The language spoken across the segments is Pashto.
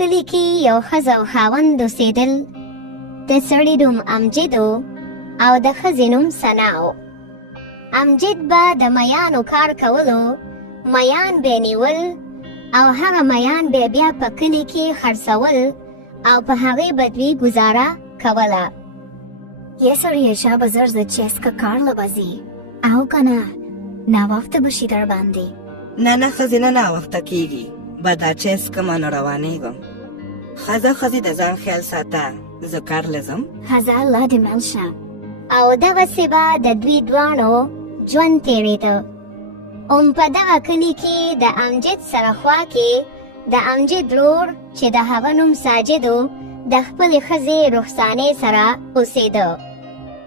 کلی کې یو ښځه او خاوند اوسېدل. د سړي نوم امجد او د ښځې نوم ثنا و. امجد به د میانو کار کولو، میان به یې نیول او هغه میان به بیا په کلي کې خرڅول او په هغې به دوی ګزاره کوله. یه سړیه شا به زر زد چې اسکه کار لبازی او کنه ناوخته بشي در باندې. نه ښځینه ناوخته کیږي، به دا چې اسکه ما نه روانېږم. ښځه د ځان خیال ساته، زه کار لزم. ښځه الله دې مل شه. او دغسې به د دوی دواړو ژوند تېرېده. په دغه کلي کې د امجد سره خوا کې د امجد ورور چې د هغه نوم ساجد و د خپلې ښځې رخسانې سره اوسېده.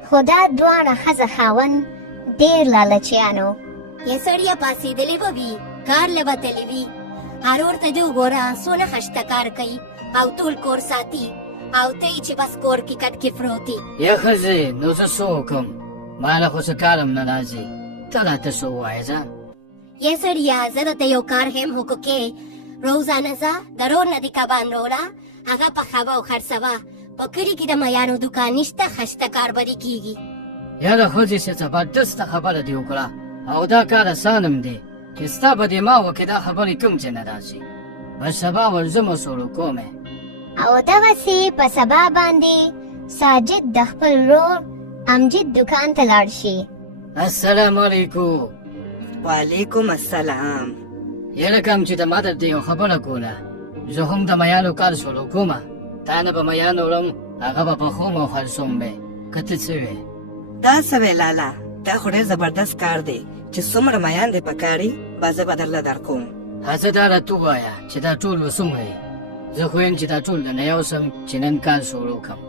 خو دا دواړه ښځه خاوند ډېر لالچیان و. یه سړیه پاسېدلې به وي، کار له به تللی وي. هر ور ته دې وګوره څونه خشته کار کوي او ټول کور ساتي، او ته یې چې بس کور کې کټ کې پروتي. یا ښځې نو زه څه وکړم؟ ما له خو څه کارم نه راځي، ته راته څه ووایه ځه. یه سړیه زه درته یو کار ښیم، خو کې روزانه ځه د رور نه دې کبان راوړه، هغه پخوه او خرڅوه. په کلي کې د میانو دوکان نشته، خشته کار به دې کېږي. یاره ښځې څه زبردسته خبره دې وکړه، او دا کار اسانم دی چې ستا په دماغو کې دا خبرې کوم چې نه راځي. بس سبا ورځم او شروع کومې. او دغسې په سبا باندې ساجد د خپل ورور امجد دکان ته لاړ شي. السلام علیکم. وعلیکم السلام. یاره کوم چې د ما درته یو خبره کوله، زه هم د میانو کار شروع کومه. تا نه به میان وړم، هغه به پخوم او خرڅوم به. که ته څه وې؟ دا څه وې لالا، دا خو ډېر زبردست کار دی چې څومره میان دې پکاري به زه به درله درکوم. هڅه دا راته ووایه چې دا ټول به څومره یې؟ زه خو یم چې دا ټول درنه یوسم چې نن کار شروع کړم.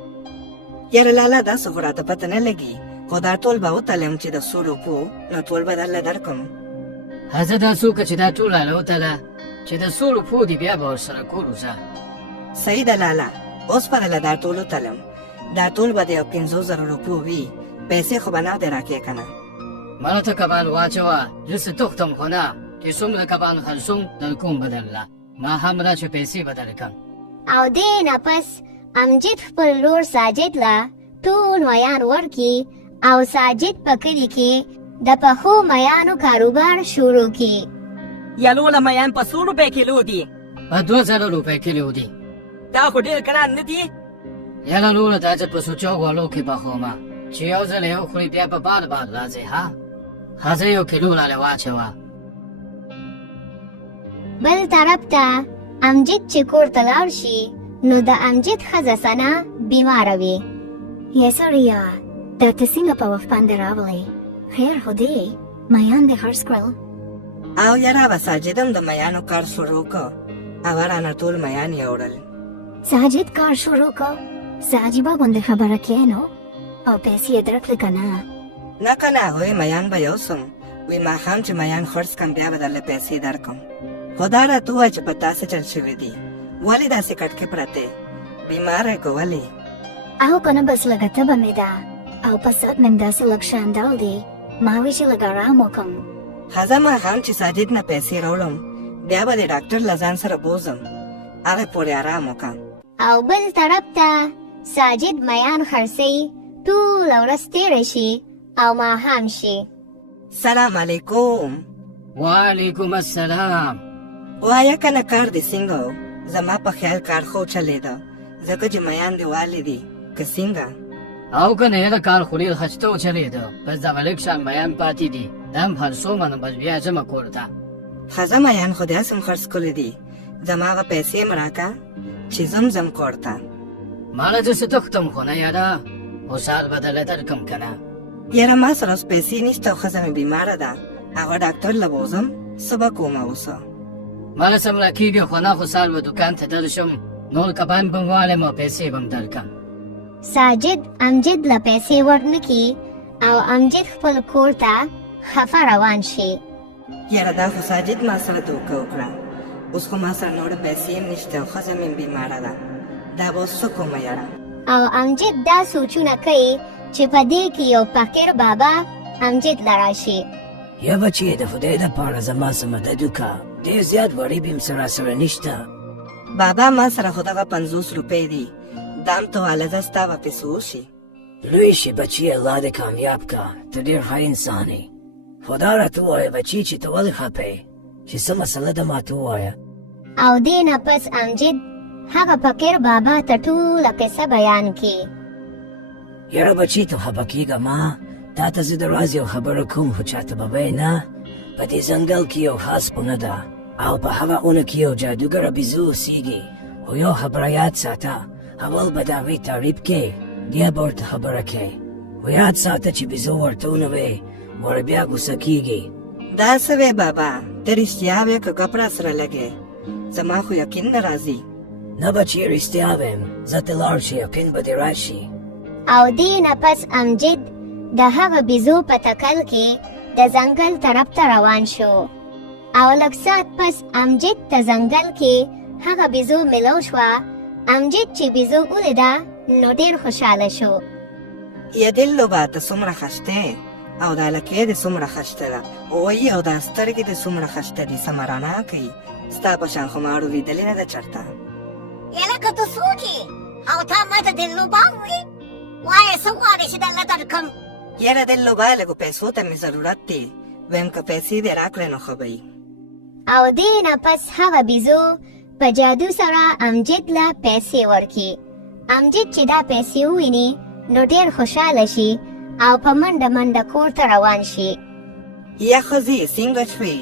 یاره لالا داسې خو راته پته نه لګي، خو دا ټول به وتلم چې د څو روپو نو ټول به درله درکړم. هڅه دا څوکه چې دا ټول راله وتله چې د څو روپو دې بیا به ورسره کور وځه. صحیح ده لالا، اوس به درله دا ټول وتلم. دا ټول به د یو 500,000 روپو وي، پیسې خو به نغدې راکې که نه. ماله ته کبان واچوه، زه څه تختم خو نه چې څومره کبان خرڅوم در کوم به درله، ما هم راشه پیسې به درکړم. او دې نه پس امجد خپل ورور ساجد له ټول میان ورکړي او ساجد په کلي کې د پخو میانو کاروبار شروع کړي. یالوله میان په څو روپۍ کیلو دي؟ په 2,000 روپۍ کیلو دي. دا خو ډېر ګران نه دي. یاره لوله دا چې په سوچو غوړو کې پخومه چې یو ځل یې وخوري بیا به بار بار راځي. ها ښځه یو کیلو راله واچوه. بل طرف ته امجد چې کور ته لاړ شي نو د امجد ښځه ثنا بیماره وي. یه سړیه دا ته څنګه په وخت باندې راغلی؟ خیر خو دی، میان دې خرڅ کړل؟ او یاره به ساجدم د میانو کار شروع که او رانه ټول میان یې وړل. ساجد کار شروع که؟ څه عجیبه غوندې خبره کې نو، او پیسې یې درکړې که نه؟ نه که نه، هغوی میان به یوسم، وی ماښام چې میان خرڅ کړم بیا به درله پیسې درکړم. خو دا راته ووایه چې په تا څه چل شوي دي، ولې داسې کټکې پرتې؟ بیماره که ولې؟ او که نه بس لږه تبه مې ده او په سر مې داسې لږ شاندل دی، ما وی چې لږ ارام وکړم. ښځه ماښام چې ساجد نه پیسې راوړم بیا به د ډاکټر له ځان سره بوځم، هغې پورې ارام وکړه. او بل طرف ته ساجد میان خرڅوي، ټوله ورځ تېره شي او ماښام شي. سلام علیکم. وعلیکم السلام. وایه که نه کار دې څنګه و؟ زما په خیال کار خو چلېده، ځکه چې میان دې والې دي که څنګه؟ او که نه یاره کار خو ډېر خچته وچلېده، بس دغه لږ شان میان پاتې دي، دا هم خرڅومه نو بس بیا ځمه کور ته. ښځه میان خو داسې هم خرڅ کړي دي، زما هغه پیسې م راکړه چې ځم کور ته. ماله زه څه تختم خو نه یاره، خو سهار به درله درکړم که نه. یاره ما سره اوس پیسې نشته او ښځه مې بیماره ده، هغه ډاکټر له بوځم، څه به کومه اوسه؟ ماله څه مړه کېږي خو نه، خو سهار به دوکان ته درشم، نور کبان به م والم او پیسې به م درکړم. ساجد امجد له پیسې ورنکړي او امجد خپل کور ته خفه روان شي. یاره دا خو ساجد ما سره دوکه وکړه، اوس خو ما سره نوره پیسې هم نشته او ښځه مې بیماره ده، دا به اوس څه کومه یاره؟ او امجد دا سوچونه کوي چې په دې کې یو فقیر بابا امجد له راشي. یا بچې د خدای دپاره زما څه مدد وکړه، ډېر زیات غریب یم، سره نشته. بابا ما سره خو دغه 50 روپۍ دي دام ته واله ده ستا واپس وشي لوی شي بچي الله دې کامیاب کا ته ډېر ښه انسان یې خدا راته ووایه بچي چې ته ولې خفه یې چې څه مسله ده ماته ووایه او دې نه پس امجد هغه فقیر بابا ته ټوله قصه بیان کړي. یاره بچي ته خفه کېږه ما تا ته زه د ورځې یو خبره کوم خو چاته به وایې نه په دې ځنګل کې یو خاص پونه ده او په هغه اونه کې یو جادوګره بیزو اوسېږي خو یو خبره یاد ساته اول به د هغې تعریف کې بیا به ورته خبره کوې خو یاد ساته چې بیزو ورته ونه وایې ور بیا غوسه کېږي دا څه وی بابا ته رښتیا وې که کپړه سره لګې زما خو یقین نه راځي نه بچي رښتیا ویم زه ته لاړ شي یقین به دې راشي او دې نه پس امجد د هغه بیزو په تکل کې د ځنګل طرف ته روان شو او لږ ساعت پس امجد ته ځنګل کې هغه بیزو ملو شوه. امجد چې بیزو ولیده نو ډېر خوشحاله شو. یدلو با ته څومره خشته او دا لکې دې څومره خشته ده وایي او دا سترګې دې څومره خشته دي سمه رڼا کوي ستا په شان خو ما اړو لیدلې نه ده چېرته. یاره که ته څوک یې او تا ما ته دلربا ووایې وایه څه غواړې چې درله درکړم. یاره دلربا لږو پیسو ته مې ضرورت دی ویم که پیسې دې راکړې نو ښه به وي. او دې نه پس هغه بیزو په جادو سره امجد له پیسې ورکړي. امجد چې دا پیسې وویني نو ډېر خوشحاله شي او په منډه منډه کور ته روان شي. یا ښځې څنګه شوې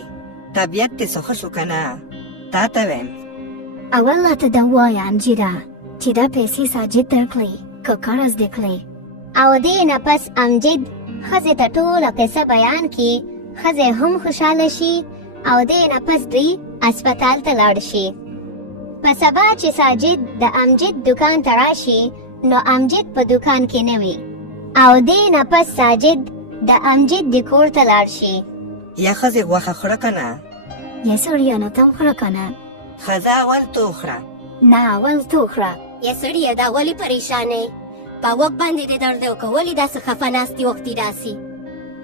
طبیعت دې څه ښه شو که نه تا ته ویم. اول راته دا ووایه امجده چې دا پیسې ساجد درکړې که قرض دې کړې. او دې نه پس امجد ښځې ته ټوله قصه بیان کړي. ښځې هم خوشحاله شي او دې نه پس دوی اسپتال ته لاړ شي. په سبا چې ساجد د امجد دکان ته راشي نو امجد په دکان کې نه وي او دې نه پس ساجد د امجد د کور ته لاړ شي. یا ښځې غوښه خوره که نه یا سړیه نو ته هم خوره که نه؟ ښځه اول تو وخوره. نه اول تو خوره. یا سړیه دا ولې پریشانې په وخت باندې دې درد دی او که ولې داسې خفه ناستې وختي داسې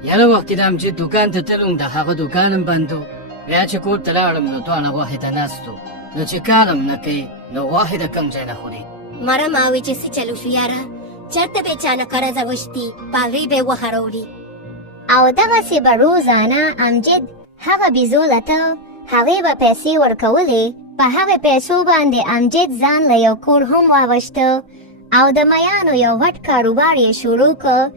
یاره وختې د امجد دوکان ته تلم د هغه دوکان هم بند و بیا چې کور ته لاړم نو دواړه غوښې ته ناست و نو چې کار هم نه کوي نو غوښې د کوم ځای نه خوري. مره ما وی چې څه چلو شو یاره چېرته به چا نه قرضه وشتي په هغې به یې غوښه راوړي. او دغسې به روزانه امجد هغه بیزو لته هغې به پیسې ورکولې. په هغې پیسو باندې امجد ځان له یو کور هم واوښته او د میانو یو غټ کاروبار یې شروع که